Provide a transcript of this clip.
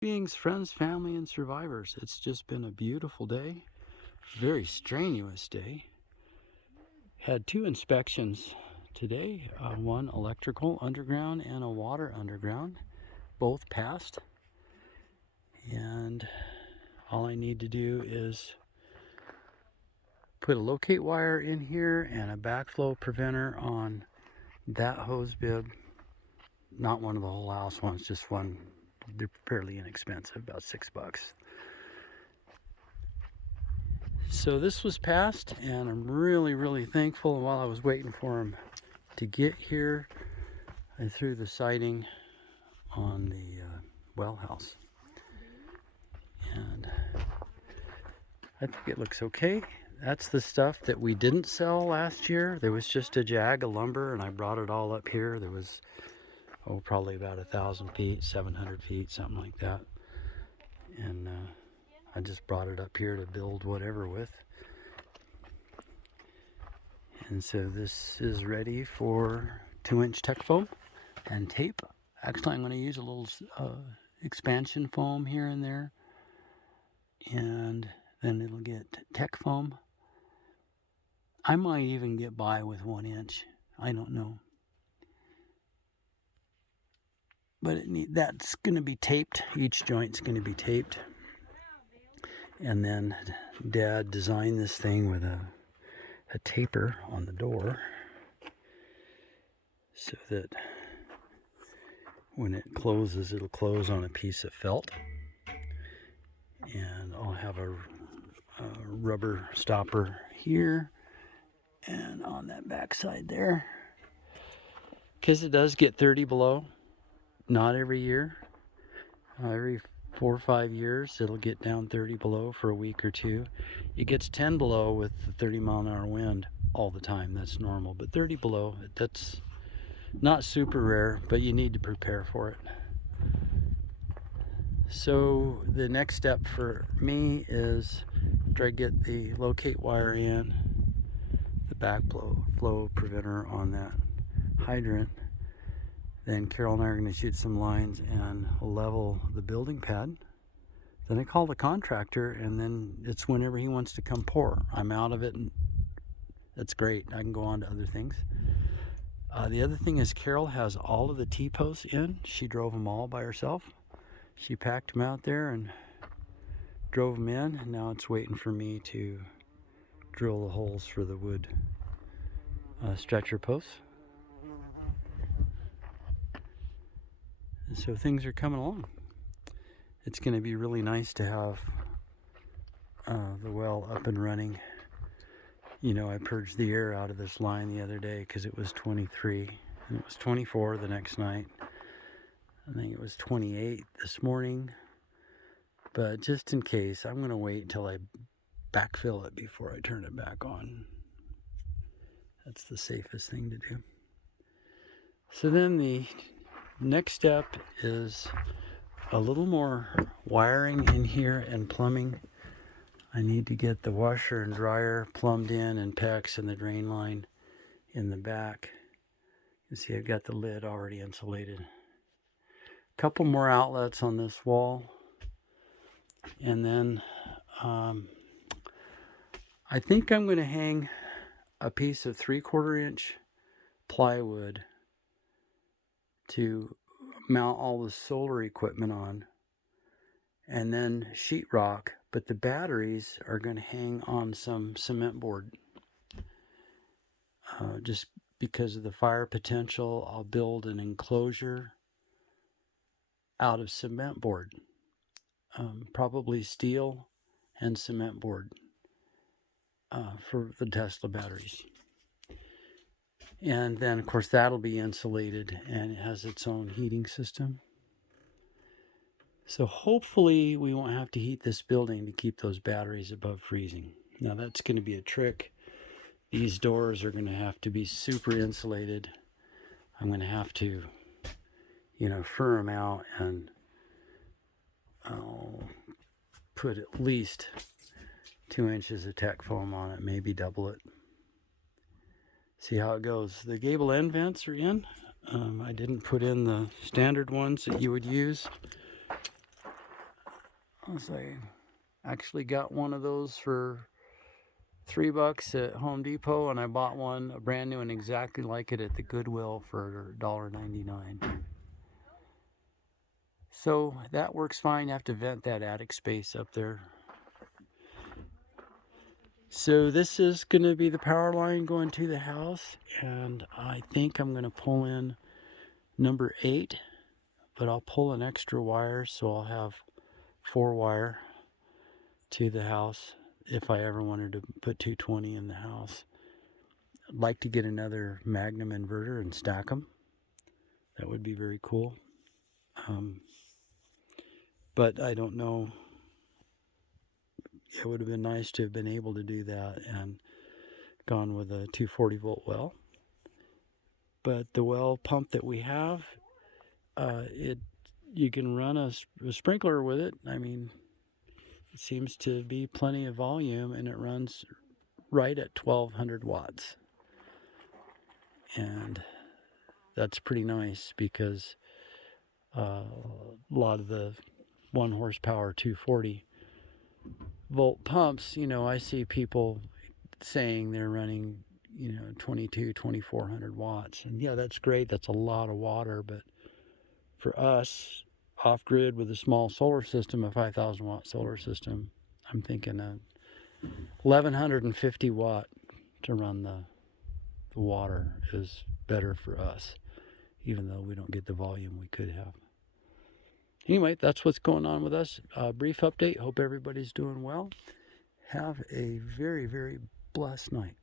Beings, friends, family, and survivors. It's just been a beautiful day, very strenuous day. Had two inspections today, one electrical underground and a water underground. Both passed. And all I need to do is put a locate wire in here and a backflow preventer on that hose bib. Not one of the whole house ones, just one. They're fairly inexpensive, about $6. So this was passed, and I'm really thankful. And while I was waiting for him to get here, I threw the siding on the well house, and I think it looks okay. That's the stuff that we didn't sell last year. There was just a jag of lumber, and I brought it all up here. There was probably about 1,000 feet, 700 feet, something like that, and I just brought it up here to build whatever with. And so this is ready for 2-inch tech foam and tape. Actually, I'm going to use a little expansion foam here and there, and then it'll get tech foam. I might even get by with 1 inch. I don't know. But that's going to be taped. Each joint's going to be taped. And then Dad designed this thing with a taper on the door so that when it closes, it'll close on a piece of felt. And I'll have a rubber stopper here and on that back side there. Because it does get 30 below. Not every year. Every 4 or 5 years, it'll get down 30 below for a week or two. It gets 10 below with the 30-mile-an-hour wind all the time. That's normal. But 30 below, that's not super rare, but you need to prepare for it. So the next step for me is after I get the locate wire in, the backflow preventer on that hydrant, then Carol and I are going to shoot some lines and level the building pad. Then I call the contractor, and then it's whenever he wants to come pour. I'm out of it, and that's great. I can go on to other things. The other thing is Carol has all of the T-posts in. She drove them all by herself. She packed them out there and drove them in, and now it's waiting for me to drill the holes for the wood stretcher posts. And so things are coming along. It's going to be really nice to have the well up and running. You know, I purged the air out of this line the other day because it was 23, and it was 24 the next night. I think it was 28 this morning. But just in case, I'm going to wait until I backfill it before I turn it back on. That's the safest thing to do. So then the next step is a little more wiring in here and plumbing. I need to get the washer and dryer plumbed in and PEX and the drain line in the back. You see I've got the lid already insulated. A couple more outlets on this wall. And then I think I'm going to hang a piece of 3/4 inch plywood to mount all the solar equipment on, and then sheetrock, but the batteries are going to hang on some cement board. Just because of the fire potential, I'll build an enclosure out of cement board, probably steel and cement board for the Tesla batteries. And then, of course, that'll be insulated and it has its own heating system. So hopefully we won't have to heat this building to keep those batteries above freezing. Now that's going to be a trick. These doors are going to have to be super insulated. I'm going to have to, fur them out and I'll put at least 2 inches of tech foam on it, maybe double it. See how it goes. The gable end vents are in. I didn't put in the standard ones that you would use. So I actually got one of those for $3 at Home Depot, and I bought one, a brand new and exactly like it, at the Goodwill for $1.99. So that works fine. You have to vent that attic space up there. So this is going to be the power line going to the house, and I think I'm going to pull in number 8, but I'll pull an extra wire, so I'll have 4 wire to the house if I ever wanted to put 220 in the house. I'd like to get another Magnum inverter and stack them. That would be very cool. But I don't know. It would have been nice to have been able to do that and gone with a 240 volt well. But the well pump that we have, you can run a sprinkler with it. I mean, it seems to be plenty of volume, and it runs right at 1200 watts. And that's pretty nice, because a lot of the 1 horsepower 240 volt pumps, you know, I see people saying they're running, you know, 2400 watts. And yeah, that's great. That's a lot of water. But for us, off grid with a small solar system, a 5,000 watt solar system, I'm thinking a 1150 watt to run the water is better for us, even though we don't get the volume we could have. Anyway, that's what's going on with us. Brief update. Hope everybody's doing well. Have a very, very blessed night.